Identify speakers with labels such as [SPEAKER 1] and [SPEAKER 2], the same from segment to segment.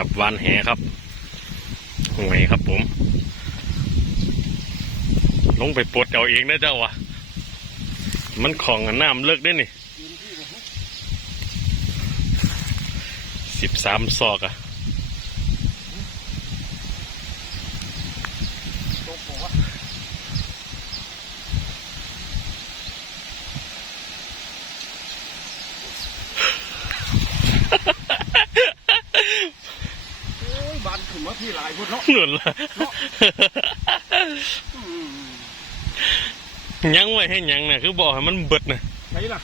[SPEAKER 1] ครับวานแหครับห่วยครับผม ลงไปปลดเอาเองนะเจ้าวะมันของน้ำเลิกได้นี่สิบสามซอกอะ
[SPEAKER 2] ตกบอกว่า โอ้ยบานขึ้นมาที่ หลายคนเนาะ
[SPEAKER 1] หนุนละ
[SPEAKER 2] อืม
[SPEAKER 1] ยังไว้ให้ยังน่ะคือบอกให้มันเบิดน่ะ
[SPEAKER 2] ใช่ล่ะ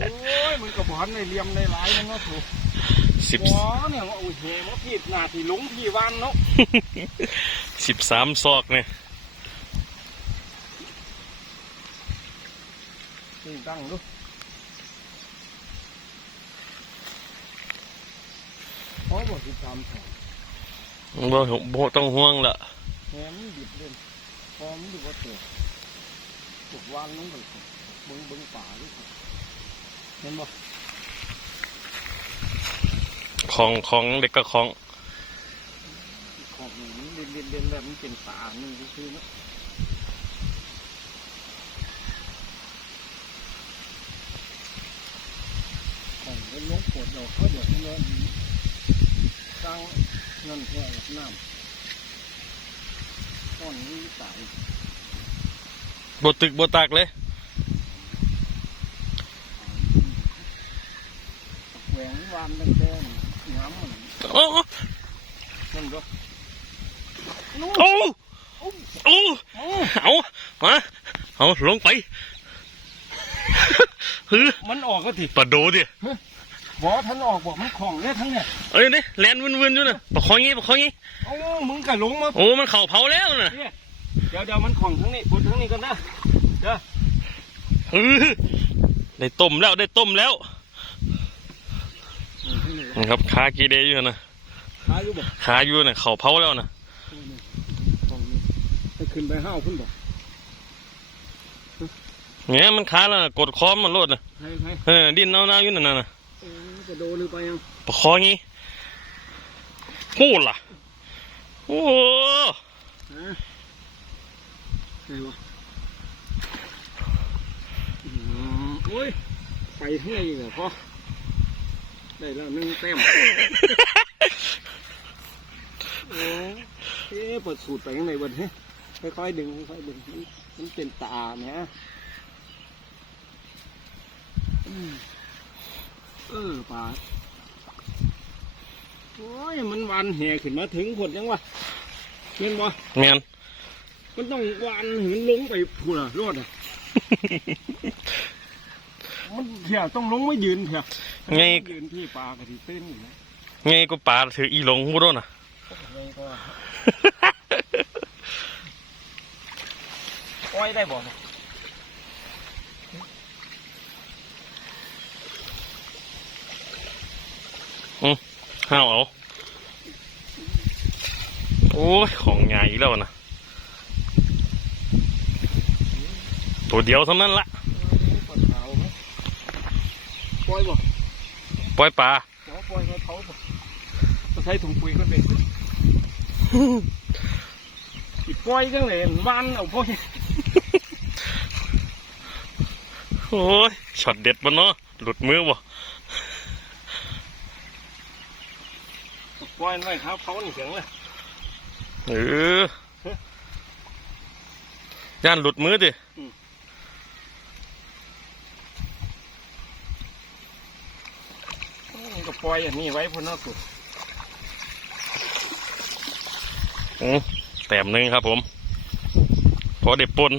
[SPEAKER 2] โอ้ยมันกระบอกในเหลี่ยมในหลายมันเนาะถูก
[SPEAKER 1] สิบ
[SPEAKER 2] หัวเนี่ยว่าโอ้ยเฮมาพี่หน้าที่หลงที่วานเนาะ
[SPEAKER 1] สิบสามศอกเนี่ย
[SPEAKER 2] นี่ตั้งดูโอ้ยบอกสิบสามสอง
[SPEAKER 1] บ่บ่ต้องห่วงละ
[SPEAKER 2] แหมนดิบเล่นพอมันดูว่าเสือถูกวานลงไปเบิ้งเบิ้งป่าด้วยครับเห็นบ่
[SPEAKER 1] ของของเด็กก็ของ
[SPEAKER 2] ของมันเล่นเล่นเล่นแบบมันเป็นป่านี่คือๆเนาะของมันลงปวดเราเขาเดี๋ยวมันเลยสร้าง นั่นแค่น้ำก้อนนี้ตาย
[SPEAKER 1] บตึกบตักเลย
[SPEAKER 2] แหวงวานตั้งแต่น้ำมัน
[SPEAKER 1] โอ้
[SPEAKER 2] นั่นก็นู่น
[SPEAKER 1] โอ้โอ้
[SPEAKER 2] โอ้
[SPEAKER 1] เอามาเอาลงไปฮือ
[SPEAKER 2] มันออกก็ที
[SPEAKER 1] ปะโดดิ
[SPEAKER 2] บอกท่านออกบอกมันของเนี่ยทั้งเนี่ย
[SPEAKER 1] เอ้ยนี่แลนวนๆอยู่น่ะปะคอยงี้ปะคอยงี้
[SPEAKER 2] โอ้มึงกะลงมา
[SPEAKER 1] โอ้มันเข่าเผาแล้วน่ะ
[SPEAKER 2] เนี่ยเดี๋ยวเดี๋ยวมันของทั้งนี้บุญทั้งนี้กันนะเด้อ
[SPEAKER 1] ฮือได้ต้มแล้วได้ต้มแล้ว
[SPEAKER 2] นี่ที่นี่
[SPEAKER 1] นะครับคากีเดอยู่น่ะ
[SPEAKER 2] ขายอยู่บ่
[SPEAKER 1] ขาอยู่น่ะเข่าเผาแล้วน่ะ
[SPEAKER 2] ของนี้ไปขึ้นไปห้าวขึ้นบ่
[SPEAKER 1] เนี่ยมันขาแล้วน่ะกดคอมมันโลดน่ะ
[SPEAKER 2] ใช่ใช่
[SPEAKER 1] เออดิ้นเน่าๆอยู่นั่นน่ะ
[SPEAKER 2] เออจะโดนหรือไปยัง
[SPEAKER 1] ปะคอยงี้พูดล่ะ โอ้
[SPEAKER 2] ฮะไงวะอืมโอ้ย ไปทั้งไหนเหรอพ่อได้แล้วหนึ่งแต้มโอ้เอ๊ะเปิดสูตรไปข้างในบนเฮ้ยค่อยๆดึงค่อยๆดึงมันมันเป็นตาเนี่ยอืม เออป่าโอ้ยมันวันแห่ขึ้นมาถึงผดยังวะเห็นบ่
[SPEAKER 1] แมน
[SPEAKER 2] มันต้องวันให้มันลงไปพูดอะรอดอะมันเถี่ยต้องลงไม่ยืนเถี่ย
[SPEAKER 1] ไง
[SPEAKER 2] ยืนที่ปลากระดิเต้นอยู่นะ
[SPEAKER 1] ไงก็ปลาถืออีหลงบ่โดนน่ะ
[SPEAKER 2] ไงก็อ้อยได้บ่เนี่ย
[SPEAKER 1] ห้าวเอา โอ้ย ของใหญ่แล้วนะ ตัวเดียวเท่านั้นละ
[SPEAKER 2] ปลาขาวไหมปล่อยบ่
[SPEAKER 1] ปล่อยปลา
[SPEAKER 2] เดี๋ยวปล่อยให้เขาบ่ก็ใช้ถุงปุ๋ยก็เป็นอีกปล่อยจังเลยวันเอาพ่อย
[SPEAKER 1] โอ้ยช็อตเด็ดบ่เนาะหลุดมือบ่
[SPEAKER 2] ปล่อยไว้ครับเขานี่เสียงเลย
[SPEAKER 1] เออย่านหลุดมือดิ
[SPEAKER 2] มันก็ปล่อยอย่างนี้ไว้พ่อเนาะกู
[SPEAKER 1] อือแต้มหนึ่งครับผม พอเด็บปน